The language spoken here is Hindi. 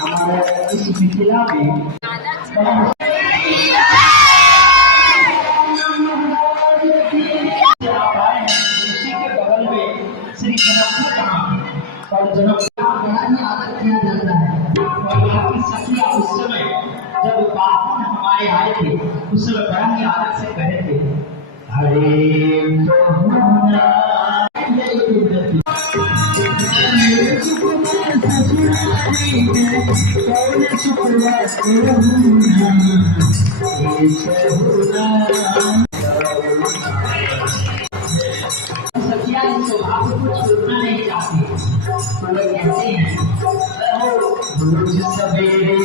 हमारे इस मिथिला में उसी के बगल में श्री जनकपुर धाम और जनकपुर बड़ा ही आदर किया जाता है। और यहाँ की सखियाँ उस समय जब बापुन हमारे आए थे उस समय बड़ा ही आदर से कहे थे, हरे यमुना सखियाँ इस स्वभाव को छोड़ना नहीं चाहती। तो लोग कहते हैं रोज सवेरे